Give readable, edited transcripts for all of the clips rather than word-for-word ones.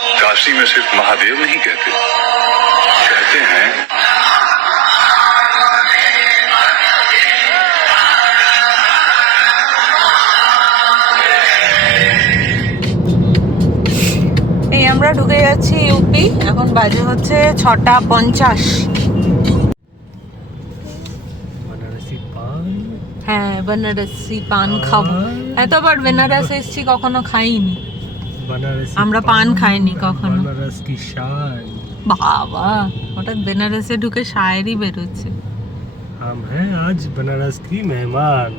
काशी में सिर्फ महादेव नहीं कहते, कहते हैं এই আমরা ঢুকে যাচ্ছি ইউপি। এখন বাজে হচ্ছে 6:50। হ্যাঁ, বেনারসি পান খাবো। এতবার বেনারস এসেছি, কখনো খাইনি আমরা পান, খাইনি কখনো। বাবা, হঠাৎ বেনারসে ঢুকে শায়েরি বেরোচ্ছে। हम हैं आज बनारस की मेहमान।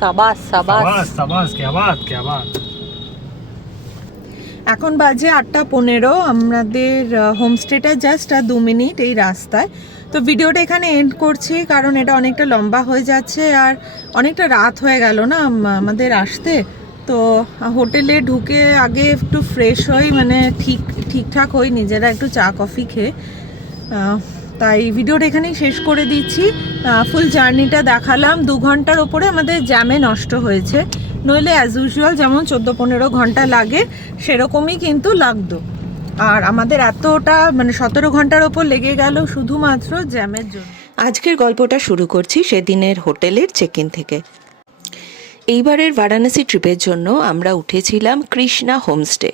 সাবাস সাবাস। शाबाश शाबाश, क्या बात क्या बात। এখন বাজে 8:15। আমাদের হোমস্টেটা জাস্ট 2 মিনিট এই রাস্তায়। তো ভিডিওটা এখানে এন্ড করছি, কারণ এটা অনেকটা লম্বা হয়ে যাচ্ছে আর অনেকটা রাত হয়ে গেল না আমাদের আসতে। তো হোটেলে ঢুকে আগে একটু ফ্রেশ হই, মানে ঠিকঠাক হই নিজেরা, একটু চা কফি খেয়ে। তাই ভিডিওটা এখানেই শেষ করে দিচ্ছি। ফুল জার্নিটা দেখালাম। 2 ঘন্টার ওপরে আমাদের জ্যামে নষ্ট হয়েছে, নইলে অ্যাজ ইউজুয়াল যেমন 14-15 ঘন্টা লাগে সেরকমই কিন্তু লাগতো। আর আমাদের এতটা মানে 17 ঘন্টার ওপর লেগে গেল শুধুমাত্র জ্যামের জন্য। আজকের গল্পটা শুরু করছি সেদিনের হোটেলের চেক ইন থেকে। এইবারের বারাণসী ট্রিপের জন্য আমরা উঠেছিলাম কৃষ্ণা হোমস্টে।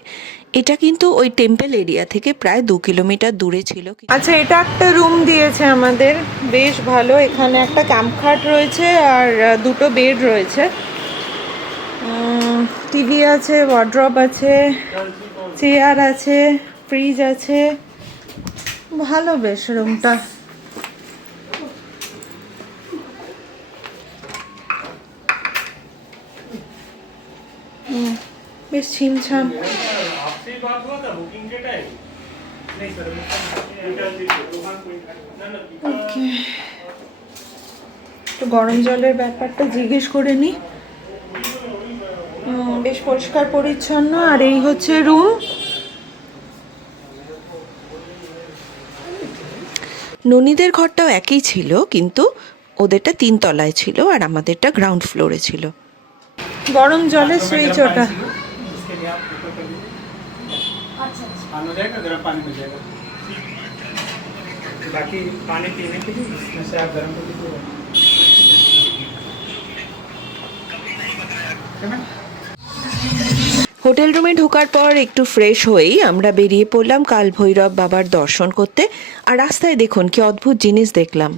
এটা কিন্তু ওই টেম্পল এরিয়া থেকে প্রায় 2 কিলোমিটার দূরে ছিল। আচ্ছা, এটা একটা রুম দিয়েছে আমাদের, বেশ ভালো। এখানে একটা ক্যাম্প খাট রয়েছে আর 2টো বেড রয়েছে, টিভি আছে, ওয়ার্ড্রপ আছে, চেয়ার আছে, ফ্রিজ আছে। ভালো বেশ রুমটা। বেশ ছিমছাম। একটু গরম জলের ব্যাপারটা জিজ্ঞেস করে নি। বেশ পরিষ্কার পরিচ্ছন্ন। আর এই হচ্ছে রুম। ননীদের ঘরটাও একই ছিল, কিন্তু ওদেরটা 3 তলায় ছিল আর আমাদেরটা গ্রাউন্ড ফ্লোরে ছিল। গরম জলের সুইচ ওটা। হোটেল রুমে ঢোকার পর একটু ফ্রেশ হয়েই আমরা বেরিয়ে পড়লাম কাল ভৈরব বাবার দর্শন করতে। আর রাস্তায় দেখুন কি অদ্ভুত জিনিস দেখলাম।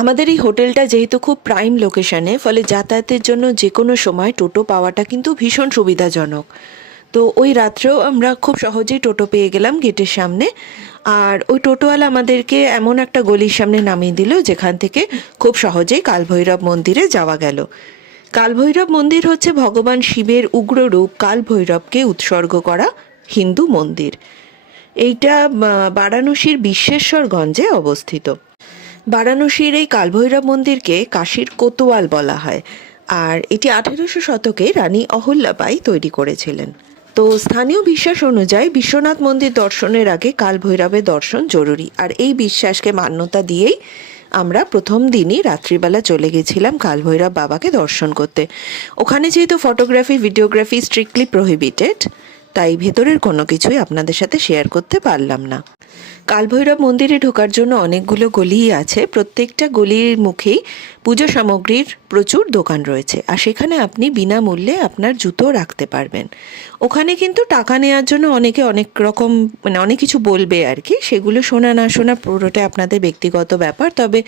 আমাদের এই হোটেলটা যেহেতু খুব প্রাইম লোকেশনে, ফলে যাতায়াতের জন্য যে কোনো সময় টোটো পাওয়াটা কিন্তু ভীষণ সুবিধাজনক। তো ওই রাত্রেও আমরা খুব সহজেই টোটো পেয়ে গেলাম গেটের সামনে। আর ওই টোটোওয়ালা আমাদেরকে এমন একটা গলির সামনে নামিয়ে দিল যেখান থেকে খুব সহজেই কালভৈরব মন্দিরে যাওয়া গেল। কালভৈরব মন্দির হচ্ছে ভগবান শিবের উগ্র রূপ কালভৈরবকে উৎসর্গ করা হিন্দু মন্দির। এইটা বারাণসীর বিশ্বেশ্বরগঞ্জে অবস্থিত। বারাণসীর এই কালভৈরব মন্দিরকে কাশীর কোতোয়াল বলা হয়। আর এটি 1800 শতকে রানী অহল্যাবাই তৈরি করেছিলেন। তো স্থানীয় বিশ্বাস অনুযায়ী বিশ্বনাথ মন্দির দর্শনের আগে কালভৈরবের দর্শন জরুরি। আর এই বিশ্বাসকে মান্যতা দিয়েই আমরা প্রথম দিনই রাত্রিবেলা চলে গেছিলাম কালভৈরব বাবাকে দর্শন করতে। ওখানে যেহেতু ফটোগ্রাফি ভিডিওগ্রাফি স্ট্রিক্টলি প্রহিবিটেড, তাই ভেতরের কোনো কিছুই আপনাদের সাথে শেয়ার করতে পারলাম না। কালভৈরব মন্দিরে ঢোকার জন্য অনেকগুলো গলিই আছে। প্রত্যেকটা গলির মুখেই পুজো সামগ্রীর প্রচুর দোকান রয়েছে, আর সেখানে আপনি বিনামূল্যে আপনার জুতো রাখতে পারবেন। ওখানে কিন্তু টাকা নেওয়ার জন্য অনেকে অনেক রকম মানে অনেক কিছু বলবে আর কি, সেগুলো শোনা না শোনা পুরোটা আপনাদের ব্যক্তিগত ব্যাপার। তবে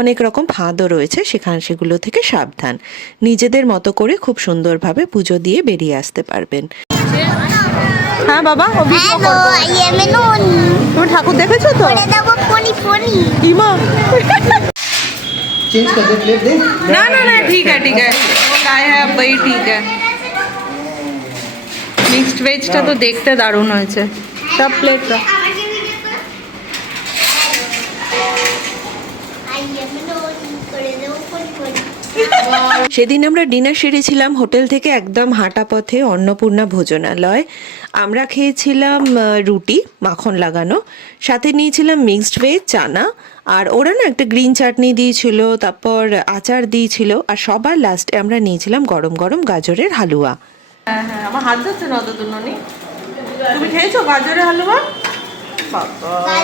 অনেক রকম ফাঁদও রয়েছে, সেগুলো থেকে সাবধান। নিজেদের মতো করে খুব সুন্দরভাবে পুজো দিয়ে বেরিয়ে আসতে পারবেন। হ্যাঁ বাবা, হ্যালো, আই এম নুন। তুমি ঠাকুর দেখেছো তো? বলে দেবো পনি পনি। ইমা चेंज कर दे प्लेट दे। না না না, ঠিক আছে ঠিক আছে, काय है अब वही ठीक है। মিক্সড ভেজটা তো দেখতে দারুণ হয়েছে। সব প্লেট আই এম নুন, করে দেবো পনি পনি। সেদিন আমরা ডিনার সেরেছিলাম হোটেল থেকে একদম হাঁটা পথে অন্নপূর্ণা ভোজনালয়। আমরা খেয়েছিলাম রুটি মাখন লাগানো, সাথে নিয়েছিলাম মিক্সড ভেজ চানা, আর ওরা না একটা গ্রিন চাটনি দিয়েছিল, তারপর আচার দিয়েছিল, আর সবার লাস্টে আমরা নিয়েছিলাম গরম গরম গাজরের হালুয়া। হ্যাঁ হ্যাঁ, আমার হাত যাচ্ছে না অত দুননি। তুমি খেয়েছো গাজরের হালুয়া? বাবা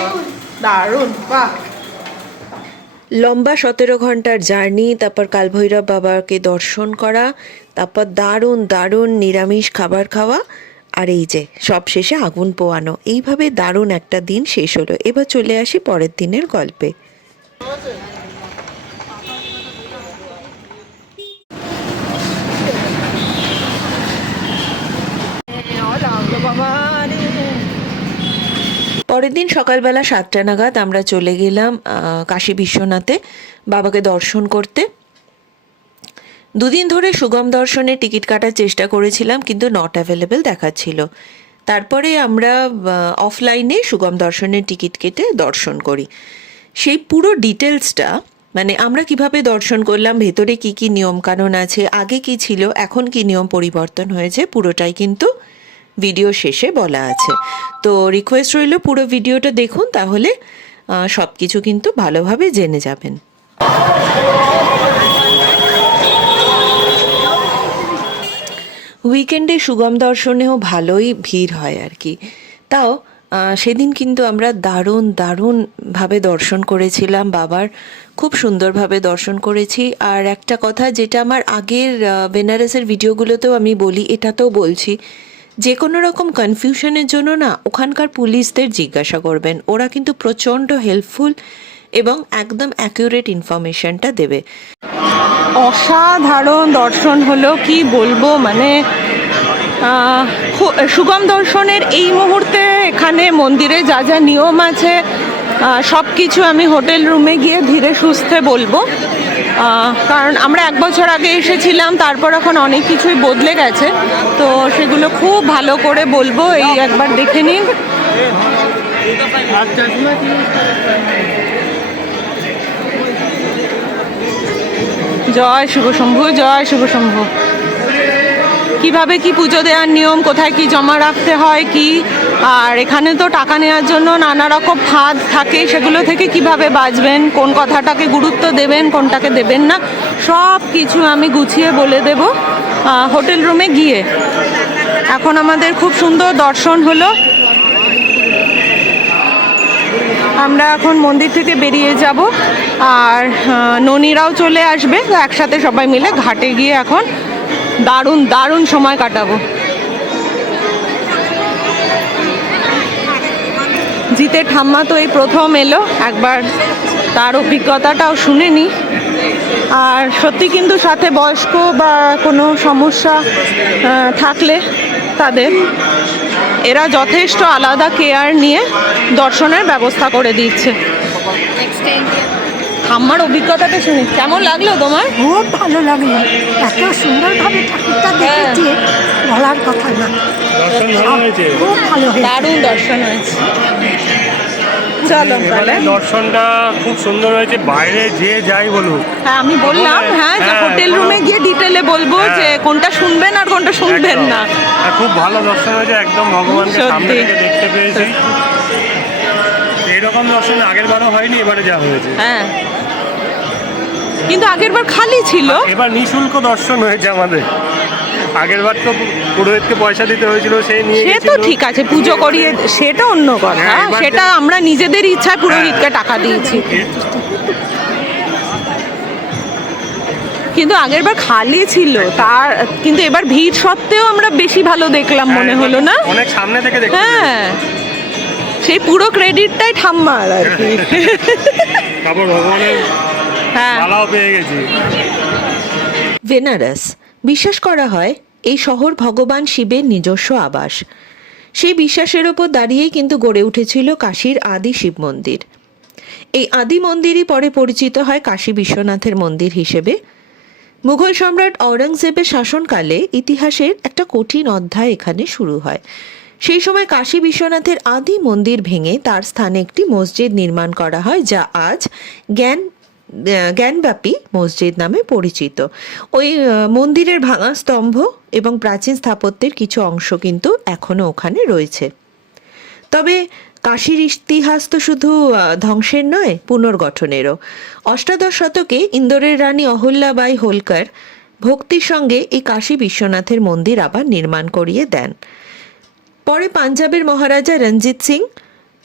দারুণ, বাহ। লম্বা 17 ঘন্টার জার্নি, তারপর কালভৈরব বাবাকে দর্শন করা, তারপর দারুণ দারুণ নিরামিষ খাবার খাওয়া, আর এই যে সব শেষে আগুন পোয়ানো। এইভাবে দারুণ একটা দিন শেষ হলো। এবার চলে আসি পরের দিনের গল্পে। পরের দিন সকালবেলা 7টা নাগাদ আমরা চলে গেলাম কাশী বিশ্বনাথে বাবাকে দর্শন করতে। দুদিন ধরে সুগম দর্শনের টিকিট কাটার চেষ্টা করেছিলাম, কিন্তু নট অ্যাভেলেবেল দেখাচ্ছিল। তারপরে আমরা অফলাইনে সুগম দর্শনের টিকিট কেটে দর্শন করি। সেই পুরো ডিটেলসটা, মানে আমরা কিভাবে দর্শন করলাম, ভেতরে কি কি নিয়মকানুন আছে, আগে কি ছিল, এখন কি নিয়ম পরিবর্তন হয়েছে, পুরোটাই কিন্তু ভিডিও শেষে বলা আছে। তো রিকোয়েস্ট রইল পুরো ভিডিওটা দেখুন, তাহলে সব কিছু কিন্তু ভালোভাবে জেনে যাবেন। উইকেন্ডে সুগম দর্শনেও ভালোই ভিড় হয় আর কি। তাও সেদিন কিন্তু আমরা দারুণ দারুণভাবে দর্শন করেছিলাম বাবার, খুব সুন্দরভাবে দর্শন করেছি। আর একটা কথা যেটা আমার আগের বেনারসের ভিডিওগুলোতেও আমি বলি, এটাতেও বলছি, যে কোনো রকম কনফিউশনের জন্য না ওখানকার পুলিশদের জিজ্ঞাসা করবেন, ওরা কিন্তু প্রচণ্ড হেল্পফুল এবং একদম অ্যাকিউরেট ইনফরমেশনটা দেবে। অসাধারণ দর্শন হলো, কি বলবো, মানে সুগম দর্শনের এই মুহূর্তে এখানে মন্দিরে যা যা নিয়ম আছে সব কিছু আমি হোটেল রুমে গিয়ে ধীরে সুস্থে বলবো, কারণ আমরা 1 বছর আগে এসেছিলাম, তারপর এখন অনেক কিছুই বদলে গেছে, তো সেগুলো খুব ভালো করে বলবো, এই একবার দেখে নিন। জয় শুভ শম্ভু, জয় শুভ শম্ভু। কিভাবে কি পুজো দেওয়ার নিয়ম, কোথায় কি জমা রাখতে হয় কি, আর এখানে তো টাকা নেওয়ার জন্য নানা রকম ফাঁদ থাকে, সেগুলো থেকে কিভাবে বাঁচবেন, কোন কথাটাকে গুরুত্ব দেবেন, কোনটাকে দেবেন না, সব কিছু আমি গুছিয়ে বলে দেব হোটেল রুমে গিয়ে। এখন আমাদের খুব সুন্দর দর্শন হলো, আমরা এখন মন্দির থেকে বেরিয়ে যাব, আর ননীরাও চলে আসবে, তো একসাথে সবাই মিলে ঘাটে গিয়ে এখন দারুণ দারুণ সময় কাটাবো। জিতের ঠাম্মা তো এই প্রথম এলো, একবার তার অভিজ্ঞতাটাও শুনে নি। আর সত্যি কিন্তু সাথে বয়স্ক বা কোনো সমস্যা থাকলে তাদের এরা যথেষ্ট আলাদা কেয়ার নিয়ে দর্শনের ব্যবস্থা করে দিচ্ছে। ঠাম্মার অভিজ্ঞতাটা শুনি, কেমন লাগলো তোমার? খুব ভালো লাগলো, এত সুন্দরভাবে ঠাকুরটা দেখেছি বলার কথা না। দর্শন ভালো হয়েছে, খুব ভালো হয়েছে, দারুণ দর্শন হয়েছে। চলো তাহলে, দর্শনটা খুব সুন্দর হয়েছে, বাইরে যে যাই বলুক। হ্যাঁ আমি বললাম, হ্যাঁ যে হোটেল রুমে গিয়ে ডিটেলে বলবো যে কোনটা শুনবেন আর কোনটা শুনবেন না। খুব ভালো দর্শন হয়েছে, একদম ভগবানকে সামনে থেকে দেখতে পেয়েছি। এরকম দর্শন আগের বারও হয়নি, এবারে যা হয়েছে। হ্যাঁ, কিন্তু আগের বার খালি ছিল, এবার নিঃশুল্ক দর্শন হয়েছে আমাদের। আগের বার তো পুরোহিতকে পয়সা দিতে হয়েছিল, সে নিয়ে সে তো ঠিক আছে, পুজো করিয়ে, সেটা অন্য কথা, সেটা আমরা নিজেদের ইচ্ছায় পুরোহিতকে টাকা দিয়েছি। কিন্তু আগের বার খালি ছিল, তার কিন্তু এবার ভিড় সত্ত্বেও আমরা বেশি ভালো দেখলাম মনে হলো না? অনেক সামনে থেকে দেখতে হ্যাঁ, সেই পুরো ক্রেডিটটাই ঠাম্মার আর কি। তারপর ভগবানের হ্যাঁ, মালাও পেয়ে গেছি। বেনারস বিশ্বাস করা হয় এই শহর ভগবান শিবের নিজস্ব আবাস। সেই বিশ্বাসের ওপর দাঁড়িয়েই কিন্তু গড়ে উঠেছিল কাশীর আদি শিব মন্দির। এই আদি মন্দিরই পরে পরিচিত হয় কাশী বিশ্বনাথের মন্দির হিসেবে। মুঘল সম্রাট ঔরঙ্গজেবের শাসনকালে ইতিহাসের একটা কঠিন অধ্যায় এখানে শুরু হয়। সেই সময় কাশী বিশ্বনাথের আদি মন্দির ভেঙে তার স্থানে একটি মসজিদ নির্মাণ করা হয়, যা আজ জ্ঞান জ্ঞানব্যাপী মসজিদ নামে পরিচিত। ওই মন্দিরের ভাঙা স্তম্ভ এবং প্রাচীন স্থাপত্যের কিছু অংশ কিন্তু এখনও ওখানে রয়েছে। তবে কাশীর ইতিহাস তো শুধু ধ্বংসের নয়, পুনর্গঠনেরও। অষ্টাদশ শতকে ইন্দোরের রানী অহল্যাবাই হোলকার ভক্তির সঙ্গে এই কাশী বিশ্বনাথের মন্দির আবার নির্মাণ করিয়ে দেন। পরে পাঞ্জাবের মহারাজা রঞ্জিত সিং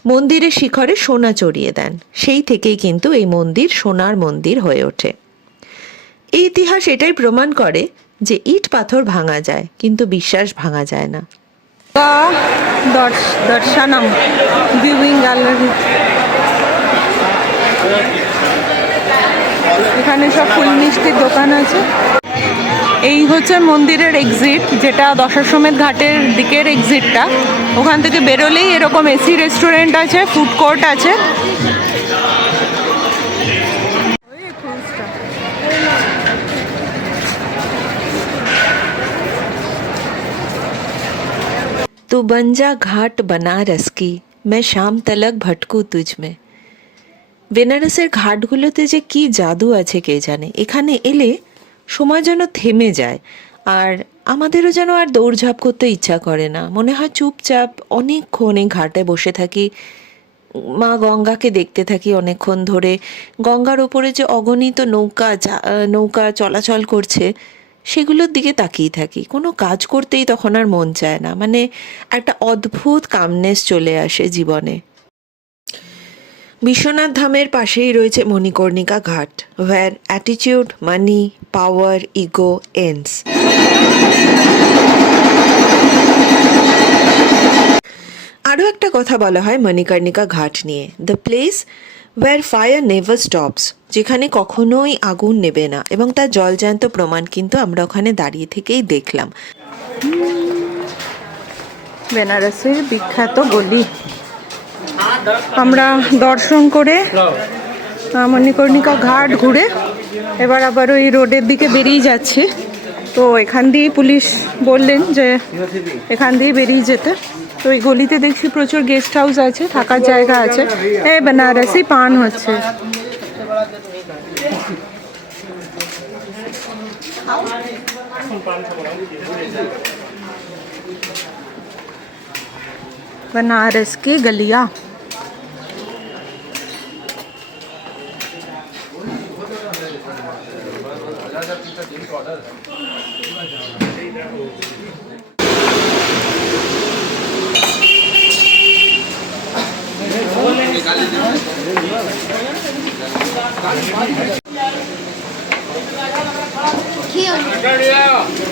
মন্দিরের শিখরে সোনা চড়িয়ে দেন। সেই থেকেই কিন্তু এই মন্দির সোনার মন্দির হয়ে ওঠে। এই ইতিহাস এটাই প্রমাণ করে যে ইট পাথর ভাঙা যায়, কিন্তু বিশ্বাস ভাঙা যায় না। দর্শনম ভিউইং গ্যালারি, এখানে সব ফুল মিষ্টির দোকান আছে। এই হচ্ছে মন্দিরের এক্সিট, যেটা দশাশ্বমেধ ঘাটের দিকের এক্সিটটা। ওখান থেকে বেরোলেই এরকম এসি রেস্টুরেন্ট আছে, ফুড কোর্ট আছে। तू बन जा घाट बनारस की, मैं शाम तलक भटकू तुझ में। বেনারসের ঘাটগুলোতে যে কি জাদু আছে কে জানে। এখানে এলে সময় যেন থেমে যায়, আর আমাদেরও যেন আর দৌড়ঝাঁপ করতে ইচ্ছা করে না। মনে হয় চুপচাপ অনেকক্ষণ এই ঘাটে বসে থাকি, মা গঙ্গাকে দেখতে থাকি অনেকক্ষণ ধরে। গঙ্গার ওপরে যে অগণিত নৌকা চলাচল করছে সেগুলোর দিকে তাকিয়ে থাকি। কোনো কাজ করতেই তখন আর মন চায় না, মানে একটা অদ্ভুত কামনেস চলে আসে জীবনে। বিশ্বনাথ ধামের পাশেই রয়েছে মণিকর্ণিকা ঘাট, where attitude, money, power, ego ends. আরও একটা কথা বলা হয় মণিকর্ণিকা ঘাট নিয়ে, the place where fire never stops, যেখানে কখনোই আগুন নেবে না, এবং তার জলজ্যান্ত প্রমাণ কিন্তু আমরা ওখানে দাঁড়িয়ে থেকেই দেখলাম। বেনারসের বিখ্যাত গলি আমরা দর্শন করে মণিকর্ণিকা ঘাট ঘুরে এবার আবার ওই রোডের দিকে বেরিয়ে যাচ্ছি। তো এখান দিয়েই পুলিশ বললেন যে এখান দিয়ে বেরিয়ে যেতে। তো ওই গলিতে দেখছি প্রচুর গেস্ট হাউস আছে, থাকার জায়গা আছে। এই বেনারসি পান হচ্ছে। बनारस की गलियां।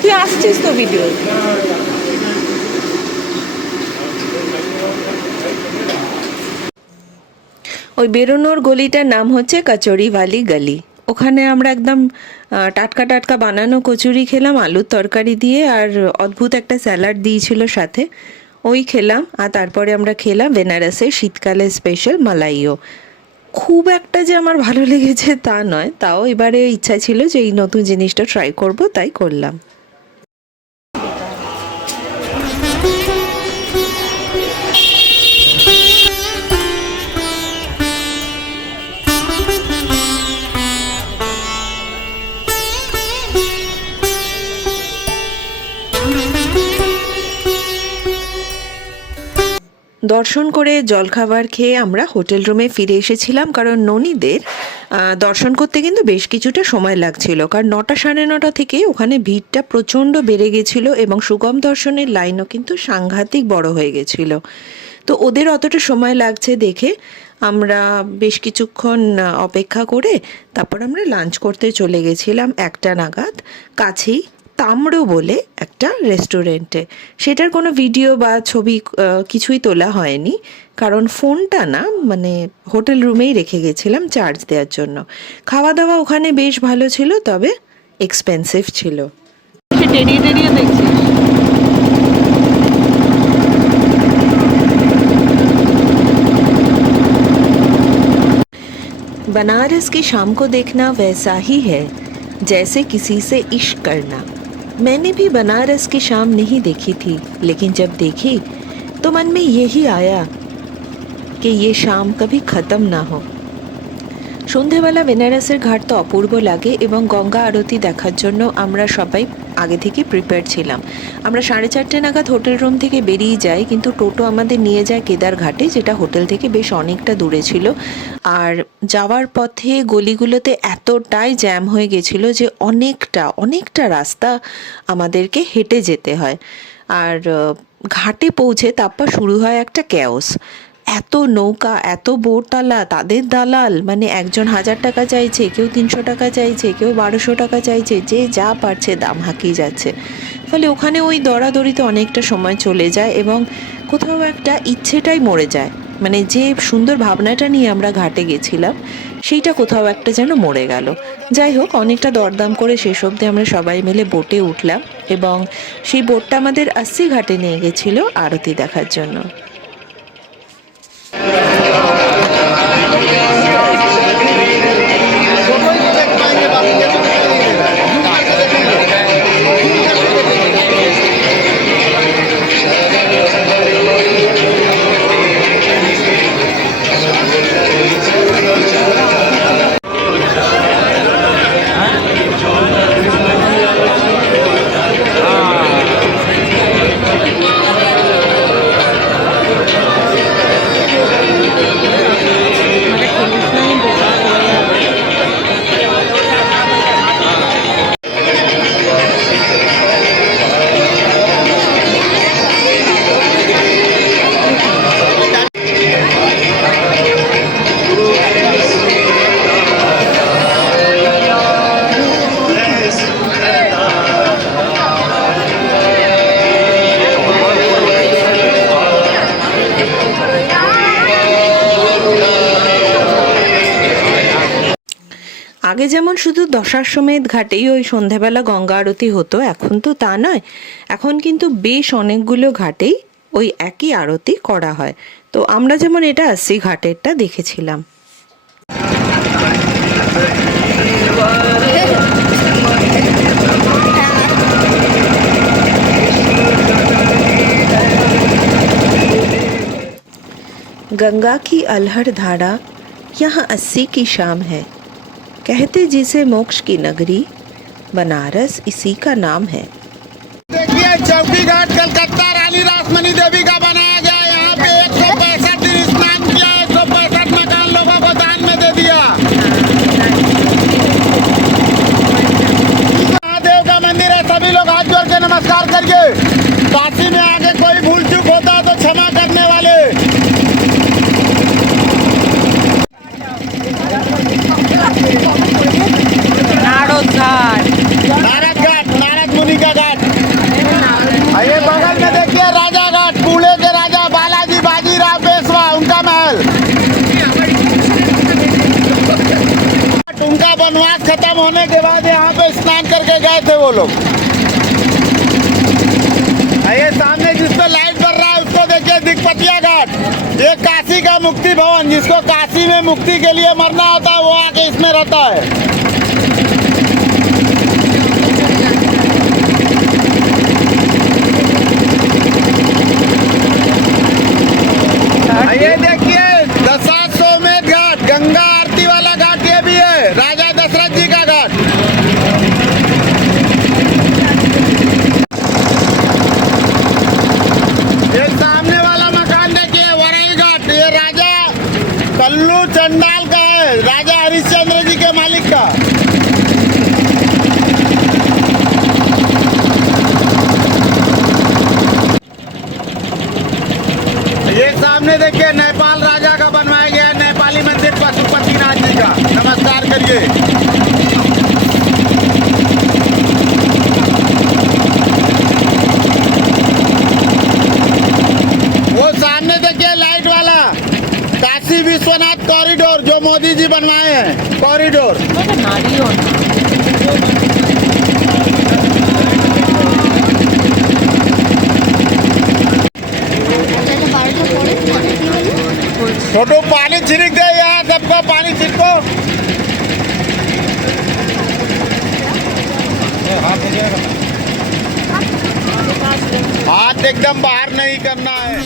তুই আসছিস তো ভিডিও? ওই বেরোনোর গলিটার নাম হচ্ছে কচুরিওয়ালি গলি। ওখানে আমরা একদম টাটকা টাটকা বানানো কচুরি খেলাম আলুর তরকারি দিয়ে, আর অদ্ভুত একটা স্যালাড দিয়েছিল সাথে, ওই খেলাম। আর তারপরে আমরা খেলাম বেনারসের শীতকালের স্পেশাল মালাইও। খুব একটা যে আমার ভালো লেগেছে তা নয়, তাও এবারে ইচ্ছা ছিল যে এই নতুন জিনিসটা ট্রাই করব, তাই করলাম। দর্শন করে জলখাবার খেয়ে আমরা হোটেল রুমে ফিরে এসেছিলাম, কারণ ননীদের দর্শন করতে কিন্তু বেশ কিছুটা সময় লাগছিল, কারণ 9টা সাড়ে 9টা থেকে ওখানে ভিড়টা প্রচণ্ড বেড়ে গেছিল এবং সুগম দর্শনের লাইনও কিন্তু সাংঘাতিক বড় হয়ে গেছিল। তো ওদের অতটা সময় লাগছে দেখে আমরা বেশ কিছুক্ষণ অপেক্ষা করে তারপর আমরা লাঞ্চ করতে চলে গেছিলাম 1টা নাগাদ, কাছেই তামড়ো বলে একটা রেস্টুরেন্টে। সেটার কোনো ভিডিও বা ছবি কিছুই তোলা হয়নি, কারণ ফোনটা না মানে হোটেল রুমেই রেখে গেছিলাম চার্জ দেওয়ার জন্য। খাওয়া দাওয়া ওখানে বেশ ভালো ছিল, তবে এক্সপেন্সিভ ছিল। দেখছি बनारस की शाम को देखना वैसा ही है जैसे किसी से इश्क करना। मैंने भी बनारस की शाम नहीं देखी थी, लेकिन जब देखी तो मन में यही आया कि ये शाम कभी ख़त्म ना हो। সন্ধেবেলা বেনারসের ঘাট তো অপূর্ব লাগে এবং গঙ্গা আরতি দেখার জন্য আমরা সবাই আগে থেকে প্রিপেয়ার ছিলাম। আমরা 4:30 নাগাদ হোটেল রুম থেকে বেরিয়ে যাই, কিন্তু টোটো আমাদের নিয়ে যায় কেদার ঘাটে, যেটা হোটেল থেকে বেশ অনেকটা দূরে ছিল। আর যাওয়ার পথে গলিগুলোতে এতটাই জ্যাম হয়ে গেছিল যে অনেকটা রাস্তা আমাদেরকে হেঁটে যেতে হয়। আর ঘাটে পৌঁছে তারপর শুরু হয় একটা ক্যাওস। এত নৌকা, এত বোটওয়ালা, তাদের দালাল, মানে একজন 1000 টাকা চাইছে, কেউ 300 টাকা চাইছে, কেউ 1200 টাকা চাইছে, যে যা পারছে দাম হাঁকিয়ে যাচ্ছে। ফলে ওখানে ওই দরাদরিতে অনেকটা সময় চলে যায় এবং কোথাও একটা ইচ্ছেটাই মরে যায়। মানে যে সুন্দর ভাবনাটা নিয়ে আমরা ঘাটে গেছিলাম সেইটা কোথাও একটা যেন মরে গেল। যাই হোক, অনেকটা দরদাম করে শেষ অবধি আমরা সবাই মিলে বোটে উঠলাম এবং সেই বোটটা আমাদের 80 ঘাটে নিয়ে গেছিল আরতি দেখার জন্য। আগে যেমন শুধু দশাশ্বমেধ ঘাটেই ওই সন্ধ্যাবেলা গঙ্গা আরতি হতো, এখন তো তা নয়। এখন কিন্তু বেশ অনেকগুলো ঘাটেই ওই একই আরতি করা হয়। তো আমরা যেমন এটা 80 ঘাটেরটা দেখেছিলাম। गंगा की अलहड़ धारा यहाँ 80 की शाम है, कहते जिसे मोक्ष की नगरी, बनारस इसी का नाम है। देखिए चौकी घाट कलकत्ता रानी रासमणी देवी का बनाया गया। यहाँ पे 165 दिन स्नान किया, 165 मकान लोगों को दान में दे दिया। महादेव का मंदिर है, सभी लोग हाथ जोड़ के नमस्कार करिए। काशी में आगे कोई भूल चूक होता है तो क्षमा करने वाले। नारद मुनि का घाट। ये बगल में देखिए राजा घाट, कूड़े के राजा बालाजी बाजीराव पेशवा, उनका महल। उनका वनवास खत्म होने के बाद यहाँ पे स्नान करके गए थे वो लोग। ये सामने जिस पे लाइट बर रहा है उसको देखिए दिग्पतिया घाट। ये काशी का मुक्ति भवन, जिसको काशी में मुक्ति के लिए मरना होता है वो आके इसमें रहता है। ये देखिए दशाश्वमेध घाट, गंगा आरती वाला घाट ये भी है, राजा दशरथ जी का घाट। ये सामने वाला मकान देखिए वरई घाट, ये राजा कल्लू चंडाल का है, राजा हरिश्चंद्र जी के मालिक का। ये सामने देखिए नेपाल राजा का बनवाया गया है नेपाली मंदिर पशुपतिनाथ जी का। नमस्कार करिए। वो सामने देखिए लाइट वाला काशी विश्वनाथ कॉरिडोर, जो मोदी जी बनवाए हैं कॉरिडोर। छोटू पानी छिड़क दे यार, सबको पानी छिड़को। हाथ एकदम बाहर नहीं करना है।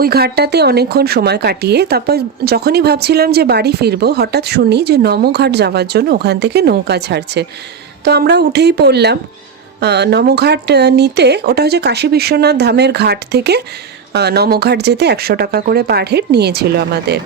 ওই ঘাটটাতে অনেকক্ষণ সময় কাটিয়ে তারপর যখনই ভাবছিলাম যে বাড়ি ফিরবো, হঠাৎ শুনি যে নমঘাট যাওয়ার জন্য ওখান থেকে নৌকা ছাড়ছে। তো আমরা উঠেই পড়লাম। নমঘাট নিতে, ওটা হচ্ছে কাশী বিশ্বনাথ ধামের ঘাট থেকে নমঘাট যেতে 100 টাকা করে পার হেড নিয়েছিল আমাদের।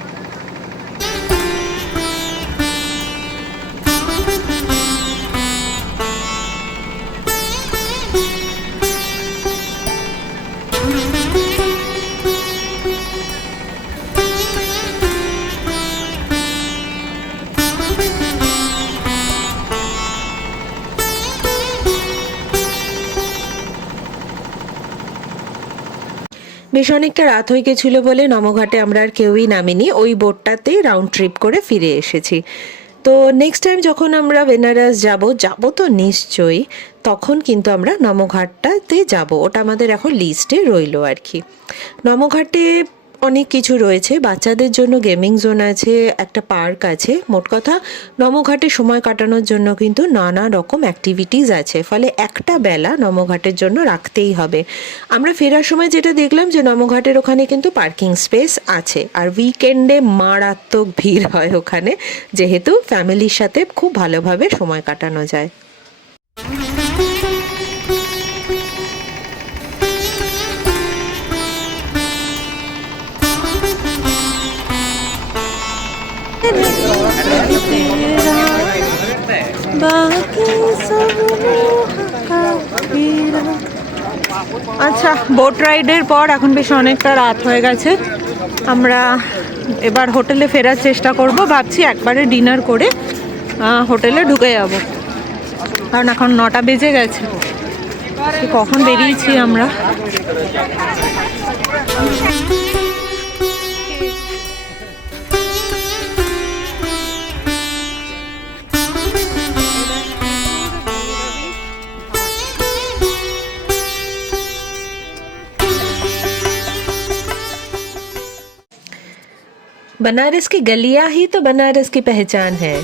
বেশ অনেকটা রাত হয়ে গেছিলো বলে নমঘাটে আমরা আর কেউই নামিনি, ওই বোটটাতেই রাউন্ড ট্রিপ করে ফিরে এসেছি। তো নেক্সট টাইম যখন আমরা বেনারস যাব তো নিশ্চয়ই, তখন কিন্তু আমরা নমঘাটটাতে যাব, ওটা আমাদের এখন লিস্টে রইলো আর কি। নমঘাটে অনেক কিছু রয়েছে, বাচ্চাদের জন্য গেমিং জোন আছে, একটা পার্ক আছে। মোট কথা নমঘাটে সময় কাটানোর জন্য কিন্তু নানা রকম অ্যাক্টিভিটিস আছে, ফলে একটা বেলা নমঘাটের জন্য রাখতেই হবে। আমরা ফেরার সময় যেটা দেখলাম যে নমঘাটের ওখানে কিন্তু পার্কিং স্পেস আছে, আর উইকেন্ডে মারাত্মক ভিড় হয় ওখানে, যেহেতু ফ্যামিলির সাথে খুব ভালোভাবে সময় কাটানো যায়। আচ্ছা, বোট রাইডের পর এখন বেশ অনেকটা রাত হয়ে গেছে। আমরা এবার হোটেলে ফেরার চেষ্টা করব। ভাবছি একবারে ডিনার করে হোটেলে ঢুকে যাব, কারণ এখন 9টা বেজে গেছে। কখন বেরিয়েছি আমরা? बनारस की गलियां ही तो बनारस की पहचान है।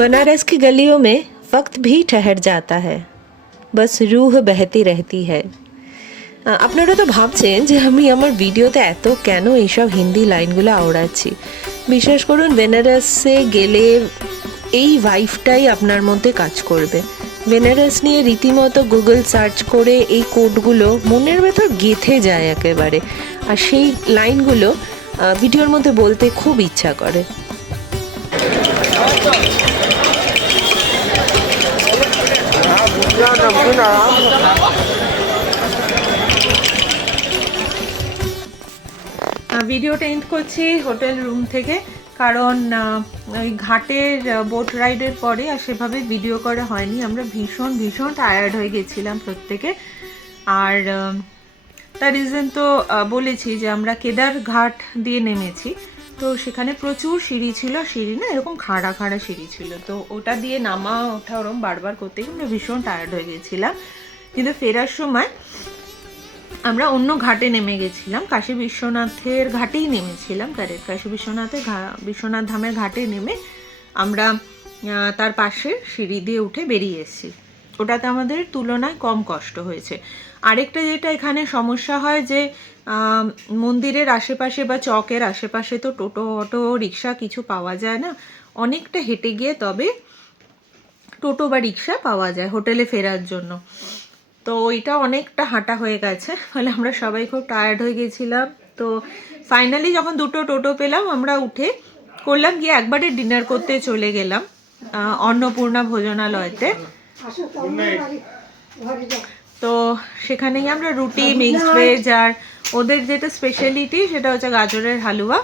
बनारस की गलियों में वक्त भी ठहर जाता है, बस रूह बहती रहती है। আপনারা তো ভাবছেন যে আমি আমার ভিডিওতে এত কেন এইসব হিন্দি লাইনগুলো আওড়াচ্ছি। বিশ্বাস করুন, বেনারসে গেলে এই ভাইবটাই আপনার মধ্যে কাজ করবে। বেনারস নিয়ে রীতিমতো গুগল সার্চ করে এই কোডগুলো মনের ভেতর গেঁথে যায় একেবারে, আর সেই লাইনগুলো ভিডিওর মধ্যে বলতে খুব ইচ্ছা করে। ভিডিওটা এন্ড করছি হোটেল রুম থেকে, কারণ ওই ঘাটের বোট রাইডের পরে আর সেভাবে ভিডিও করা হয়নি। আমরা ভীষণ ভীষণ টায়ার্ড হয়ে গেছিলাম প্রত্যেকে। আর তার রিজন তো বলেছি যে আমরা কেদার ঘাট দিয়ে নেমেছি, তো সেখানে প্রচুর সিঁড়ি ছিল। সিঁড়ি না, এরকম খাড়া খাড়া সিঁড়ি ছিল, তো ওটা দিয়ে নামা ওঠা ওরকম বারবার করতে গিয়ে আমরা ভীষণ টায়ার্ড হয়ে গেছিলাম। কিন্তু ফেরার সময় আমরা অন্য ঘাটে নেমে গেছিলাম, কাশী বিশ্বনাথের ঘাটেই নেমেছিলাম। কারেক্ট, কাশী বিশ্বনাথ ধামের ঘাটে নেমে আমরা তার পাশে সিঁড়ি দিয়ে উঠে বেরিয়ে এসেছি। ওটাতে আমাদের তুলনায় কম কষ্ট হয়েছে। আরেকটা যেটা এখানে সমস্যা হয় যে মন্দিরের আশেপাশে বা চকের আশেপাশে তো টোটো অটো রিক্সা কিছু পাওয়া যায় না, অনেকটা হেঁটে গিয়ে তবে টোটো বা রিক্সা পাওয়া যায় হোটেলে ফেরার জন্য। তো ওইটা অনেকটা হাঁটা হয়ে গেছে, ফলে আমরা সবাই খুব টায়ার্ড হয়ে গেছিলাম। তো ফাইনালি যখন দুটো টোটো পেলাম আমরা উঠে করলাম গিয়ে একবারে ডিনার করতে চলে গেলাম অন্নপূর্ণা ভোজনালয়তে। তো সেখানেই আমরা রুটি, মিক্সড ভেজ, আর ওদের যেটা স্পেশালিটি সেটা হচ্ছে গাজরের হালুয়া,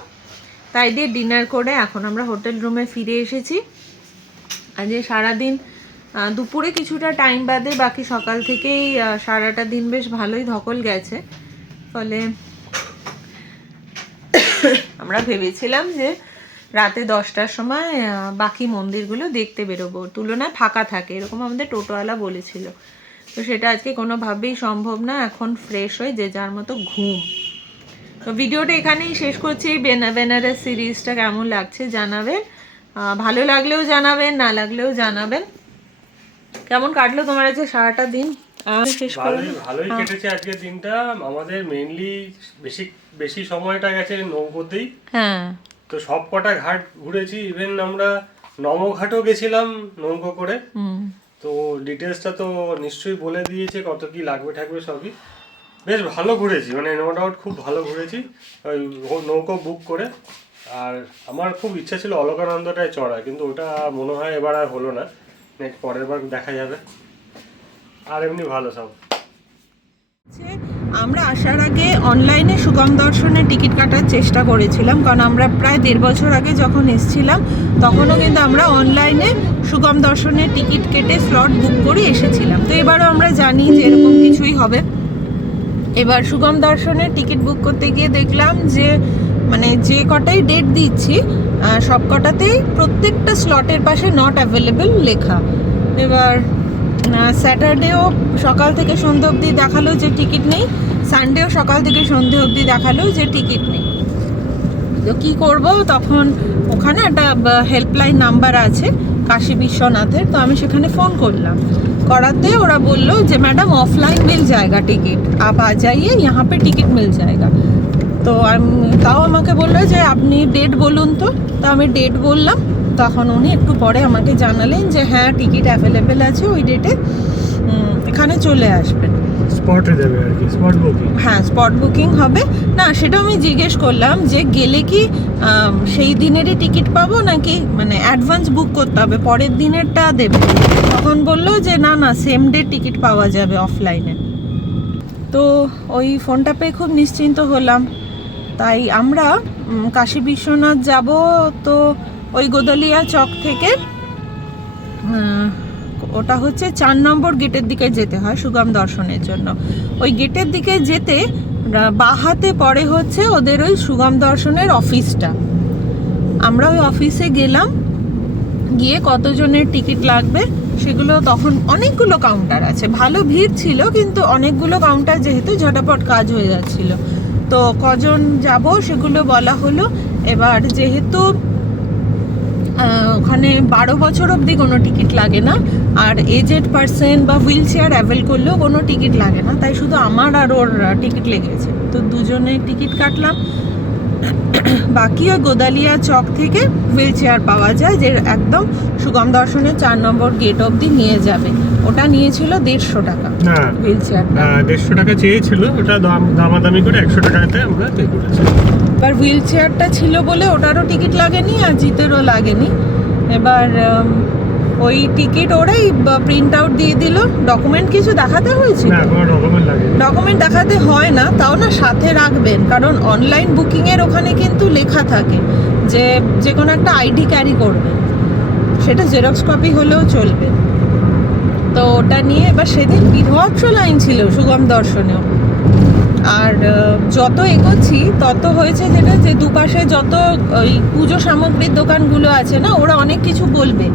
তাই দিয়ে ডিনার করে এখন আমরা হোটেল রুমে ফিরে এসেছি। আজকে সারাদিন দুপুরে কিছুটা টাইম বাদে বাকি সকাল থেকেই সারাটা দিন বেশ ভালোই ধকল গেছে। ফলে আমরা ভেবেছিলাম যে রাতে 10টার সময় বাকি মন্দিরগুলো দেখতে বেরোবো, তুলনায় ফাঁকা থাকে এরকম আমাদের টোটোওয়ালা বলেছিল। তো সেটা আজকে কোনোভাবেই সম্ভব না। এখন ফ্রেশ হয়ে যে যার মতো ঘুম। তো ভিডিওটা এখানেই শেষ করছি। বেনারস সিরিজটা কেমন লাগছে জানাবেন, ভালো লাগলেও জানাবেন, না লাগলেও জানাবেন। কেমন কাটলো তোমার আজকে সারাটা দিন? শেষ করে ভালোই কেটেছে আজকের দিনটা। আমাদের মেইনলি বেশি সময়টা গেছে নৌকোতেই। হ্যাঁ, তো সব কটা ঘাট ঘুরেছি, ইভেন আমরা নমঘাটও গেছিলাম নৌকো করে। তো ডিটেলসটা তো নিশ্চয়ই বলে দিয়েছে কত কি লাগবে ঠাকবে সবই। বেশ ভালো ঘুরেছি, মানে নো ডাউট খুব ভালো ঘুরেছি ওই নৌকো বুক করে। আর আমার খুব ইচ্ছা ছিল অলকানন্দাটায় চড়া, কিন্তু ওটা মনে হয় এবার আর হলো না, নেক্সট পরের বার দেখা যাবে। আর এমনি ভালো সব। আমরা আসার আগে অনলাইনে সুগম দর্শনের টিকিট কাটার চেষ্টা করেছিলাম, কারণ আমরা প্রায় 1.5 বছর আগে যখন এসেছিলাম তখনও কিন্তু আমরা অনলাইনে সুগম দর্শনের টিকিট কেটে স্লট বুক করে এসেছিলাম। তো এবারও আমরা জানি যে এরকম কিছুই হবে। এবার সুগম দর্শনের টিকিট বুক করতে গিয়ে দেখলাম যে মানে যে কটাই ডেট দিচ্ছি সব কটাতেই প্রত্যেকটা স্লটের পাশে নট অ্যাভেলেবেল লেখা। এবার স্যাটারডেও সকাল থেকে সন্ধ্যে অবধি দেখালো যে টিকিট নেই, সানডেও সকাল থেকে সন্ধ্যে অবধি দেখালো যে টিকিট নেই। তো কী করব, তখন ওখানে একটা হেল্পলাইন নাম্বার আছে কাশী বিশ্বনাথের, তো আমি সেখানে ফোন করলাম। कराते ওরা বললো যে ম্যাডাম অফলাइन मिल जाएगा टिकट, आप आ जाइए यहाँ पे टिकट मिल जाएगा। তো তাও আমাকে বললো যে আপনি ডেট বলুন। তো আমি ডেট বললাম, তখন উনি একটু পরে আমাকে জানালেন যে হ্যাঁ টিকিট অ্যাভেলেবেল আছে, ওই ডেটে এখানে চলে আসবেন। স্পটে যাবে আর কি, স্পট বুকিং। হ্যাঁ, স্পট বুকিং হবে। না সেটা আমি জিজ্ঞেস করলাম যে গেলে কি সেই দিনেরই টিকিট পাবো নাকি মানে অ্যাডভান্স বুক করতে হবে, পরের দিনেরটা দেবে? তখন বললো যে না না, সেম ডে টিকিট পাওয়া যাবে অফলাইনে। তো ওই ফোনটা পেয়ে খুব নিশ্চিন্ত হলাম। তাই আমরা কাশী বিশ্বনাথ যাব। তো ওই গোদালিয়া চক থেকে ওটা হচ্ছে 4 নম্বর গেটের দিকে যেতে হয় সুগম দর্শনের জন্য। ওই গেটের দিকে যেতে বাঁ হাতে পড়ে হচ্ছে ওদের ওই সুগম দর্শনের অফিসটা। আমরা ওই অফিসে গেলাম, গিয়ে কতজনের টিকিট লাগবে সেগুলো, তখন অনেকগুলো কাউন্টার আছে, ভালো ভিড় ছিল, কিন্তু অনেকগুলো কাউন্টার যেহেতু ঝটাপট কাজ হয়ে যাচ্ছিল। তো কজন যাব সেগুলো বলা হলো। এবার যেহেতু ওখানে 12 বছর অবধি কোনো টিকিট লাগে না, আর এজেড পারসন বা হুইল চেয়ার অ্যাভেল করলেও কোনো টিকিট লাগে না, তাই শুধু আমার আর ওর টিকিট লেগেছে। তো দুজনে টিকিট কাটলাম। বাকি ওই গোদালিয়া চক থেকে হুইল চেয়ার পাওয়া যায়, যে একদম সুগম দর্শনের 4 নম্বর গেট অবধি নিয়ে যাবে। ওটা নিয়েছিল 150 টাকা হুইল চেয়ার। 150 টাকা চেয়েছিল, ওটা দামাদামি করে 100 টাকাতে আমরা পে করেছি। এবার হুইল চেয়ারটা ছিল বলে ওটারও টিকিট লাগেনি আর জিতেরও লাগেনি। এবার ওই টিকিট ওরাই প্রিন্ট আউট দিয়ে দিল। ডকুমেন্ট কিছু দেখাতে হয়েছিল? না, কোনো ডকুমেন্ট লাগে না। ডকুমেন্ট দেখাতে হয় না, তাও না সাথে রাখবেন, কারণ অনলাইন বুকিংয়ের ওখানে কিন্তু লেখা থাকে যে যে কোনো একটা আইডি ক্যারি করবেন, সেটা জেরক্স কপি হলেও চলবে। তো ওটা নিয়ে এবার সেদিন বিভৎস লাইন ছিল সুগম দর্শনেও। আর যত এগোচ্ছি তত হয়েছে যেটা, যে দুপাশে যত ওই পুজো সামগ্রীর দোকানগুলো আছে না, ওরা অনেক কিছু বলবে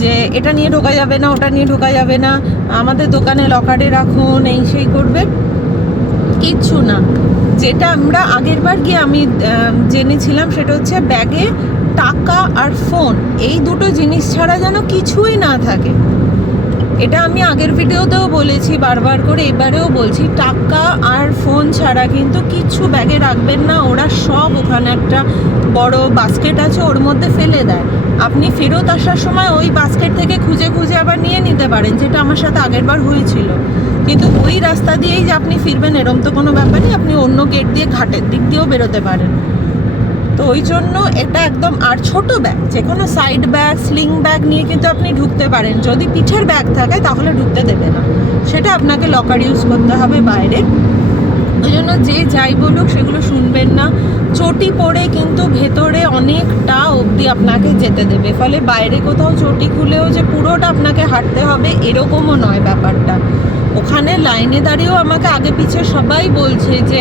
যে এটা নিয়ে ঢোকা যাবে না, ওটা নিয়ে ঢোকা যাবে না, আমাদের দোকানে লকারে রাখুন, এই সেই করবে। কিচ্ছু না। যেটা আমরা আগের বার গিয়ে আমি জেনেছিলাম সেটা হচ্ছে ব্যাগে টাকা আর ফোন, এই দুটো জিনিস ছাড়া যেন কিছুই না থাকে। এটা আমি আগের ভিডিওতেও বলেছি বারবার করে, এবারেও বলছি, টাকা আর ফোন ছাড়া কিন্তু কিচ্ছু ব্যাগে রাখবেন না। ওরা সব ওখানে একটা বড় বাস্কেট আছে, ওর মধ্যে ফেলে দেয়। আপনি ফেরত আসার সময় ওই বাস্কেট থেকে খুঁজে খুঁজে আবার নিয়ে নিতে পারেন, যেটা আমার সাথে আগের বার হয়েছিল। কিন্তু ওই রাস্তা দিয়েই যে আপনি ফিরবেন এরম তো কোনো ব্যাপার নেই, আপনি অন্য গেট দিয়ে ঘাটের দিক দিয়েও বেরোতে পারেন। তো ওই জন্য এটা একদম, আর ছোট ব্যাগ, যে কোনো সাইড ব্যাগ, স্লিং ব্যাগ নিয়ে কিন্তু আপনি ঢুকতে পারেন। যদি পিঠের ব্যাগ থাকে তাহলে ঢুকতে দেবে না, সেটা আপনাকে লকার ইউজ করতে হবে বাইরে। ওই জন্য যে যাই বলুক সেগুলো শুনবেন না। চটি পরে কিন্তু ভেতরে অনেকটা অবধি আপনাকে যেতে দেবে, ফলে বাইরে কোথাও চটি খুলেও যে পুরোটা আপনাকে হাঁটতে হবে এরকমও নয় ব্যাপারটা। ওখানে লাইনে দাঁড়িয়েও আমাকে আগে পিছে সবাই বলছে যে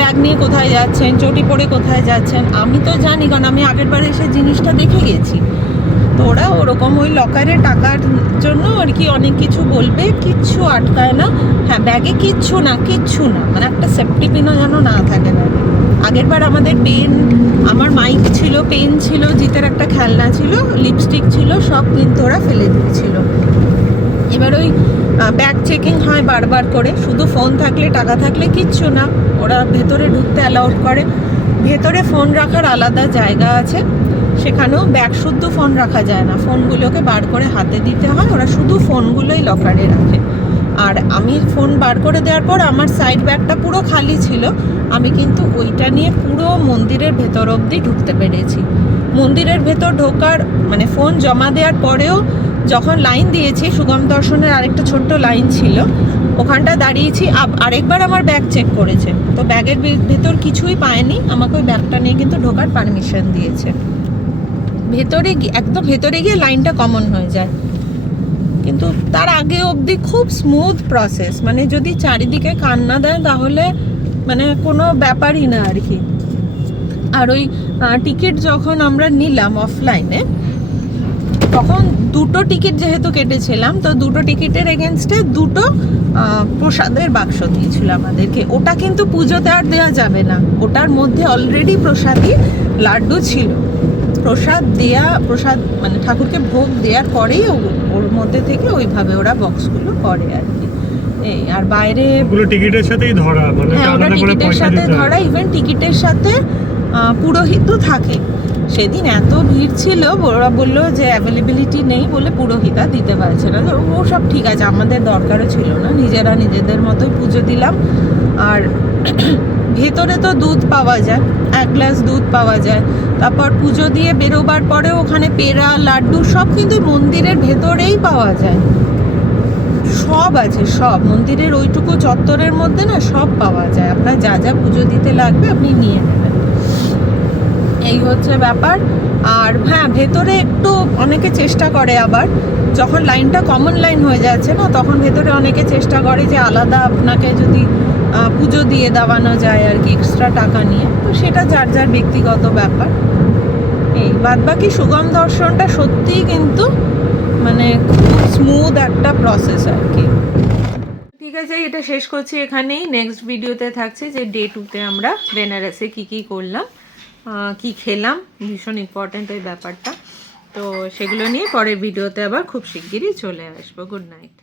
ব্যাগ নিয়ে কোথায় যাচ্ছেন, চটি পরে কোথায় যাচ্ছেন। আমি তো জানি, কারণ আমি আগের বার এসে জিনিসটা দেখে গেছি। তো ওরা ওরকম ওই লকারে টাকার জন্য আর কি অনেক কিছু বলবে, কিচ্ছু আটকায় না। হ্যাঁ, ব্যাগে কিচ্ছু না, মানে একটা সেফটি পিনও যেন না থাকে ব্যাগে। আগেরবার আমাদের পেন, আমার মাইক ছিল, পেন ছিল, জিতের একটা খেলনা ছিল, লিপস্টিক ছিল, সব কিন্তু ওরা ফেলে দিয়েছিল। এবার ওই ব্যাগ চেকিং হয় বারবার করে, শুধু ফোন থাকলে টাকা থাকলে কিচ্ছু না, ওরা ভেতরে ঢুকতে অ্যালাউড করে। ভেতরে ফোন রাখার আলাদা জায়গা আছে, সেখানেও ব্যাগ শুদ্ধ ফোন রাখা যায় না, ফোনগুলোকে বার করে হাতে দিতে হয়, ওরা শুধু ফোনগুলোই লকারে রাখে। আর আমি ফোন বার করে দেওয়ার পর আমার সাইড ব্যাগটা পুরো খালি ছিল, আমি কিন্তু ওইটা নিয়ে পুরো মন্দিরের ভেতর অবধি ঢুকতে পেরেছি। মন্দিরের ভেতর ঢোকার মানে ফোন জমা দেওয়ার পরেও যখন লাইন দিয়েছি, সুগম দর্শনের আরেকটা ছোট্ট লাইন ছিল, ওখানটা দাঁড়িয়েছি, আরেকবার আমার ব্যাগ চেক করেছে, তো ব্যাগের ভেতর কিছুই পায়নি, আমাকে ওই ব্যাগটা নিয়ে কিন্তু ঢোকার পারমিশন দিয়েছে। ভেতরে একদম ভেতরে গিয়ে লাইনটা কমন হয়ে যায়, কিন্তু তার আগে অবধি খুব স্মুথ প্রসেস, মানে যদি চারিদিকে কান্না দেয় তাহলে মানে কোনো ব্যাপারই না আর কি। আর ওই টিকিট যখন আমরা নিলাম অফলাইনে, তখন দুটো টিকিট যেহেতু কেটেছিলাম, তো দুটো টিকিটের এগেনস্টে দুটো প্রসাদের বাক্স দিয়েছিল আমাদেরকে। ওটা কিন্তু পুজোতে আর দেওয়া যাবে না, ওটার মধ্যে অলরেডি প্রসাদী লাড্ডু ছিল। প্রসাদ মানে ঠাকুরকে ভোগ দেওয়ার পরেই ওর মধ্যে থেকে ওইভাবে ওরা বক্সগুলো করে আর কি। এই আর বাইরে টিকিটের সাথেই ধরা, মানে হ্যাঁ, ওটা টিকিটের সাথে ধরা, ইভেন টিকিটের সাথে পুরোহিতও থাকে। সেদিন এত ভিড় ছিল, ওরা বললো যে অ্যাভেলেবিলিটি নেই বলে পুরোহিতা দিতে পারছে না। ও সব ঠিক আছে, আমাদের দরকারও ছিল না, নিজেরা নিজেদের মতোই পুজো দিলাম। আর ভেতরে তো দুধ পাওয়া যায়, 1 গ্লাস দুধ পাওয়া যায়। তারপর পুজো দিয়ে বেরোবার পরে ওখানে পেড়া, লাড্ডু সব কিন্তু মন্দিরের ভেতরেই পাওয়া যায়, সব আছে, সব মন্দিরের ওইটুকু চত্বরের মধ্যে না সব পাওয়া যায়। আপনার যা যা পুজো দিতে লাগবে আপনি নিয়ে নেবেন, এই হচ্ছে ব্যাপার। আর হ্যাঁ, ভেতরে একটু অনেকে চেষ্টা করে, আবার যখন লাইনটা কমন লাইন হয়ে যাচ্ছে না, তখন ভেতরে অনেকে চেষ্টা করে যে আলাদা আপনাকে যদি পুজো দিয়ে দেওয়ানো যায় আর কি, এক্সট্রা টাকা নিয়ে, তো সেটা যার যার ব্যক্তিগত ব্যাপার। এই বাদবাকি সুগম দর্শনটা সত্যিই কিন্তু মানে খুব স্মুথ একটা প্রসেস আর কি। ঠিক আছে, এটা শেষ করছি এখানেই। নেক্সট ভিডিওতে থাকছে যে ডে 2তে আমরা বেনারসে কী করলাম, কি খেলাম, ভীষণ ইম্পর্ট্যান্ট ওই ব্যাপারটা। তো সেগুলো নিয়ে পরের ভিডিওতে আবার খুব শিগগিরই চলে আসবো। Good night.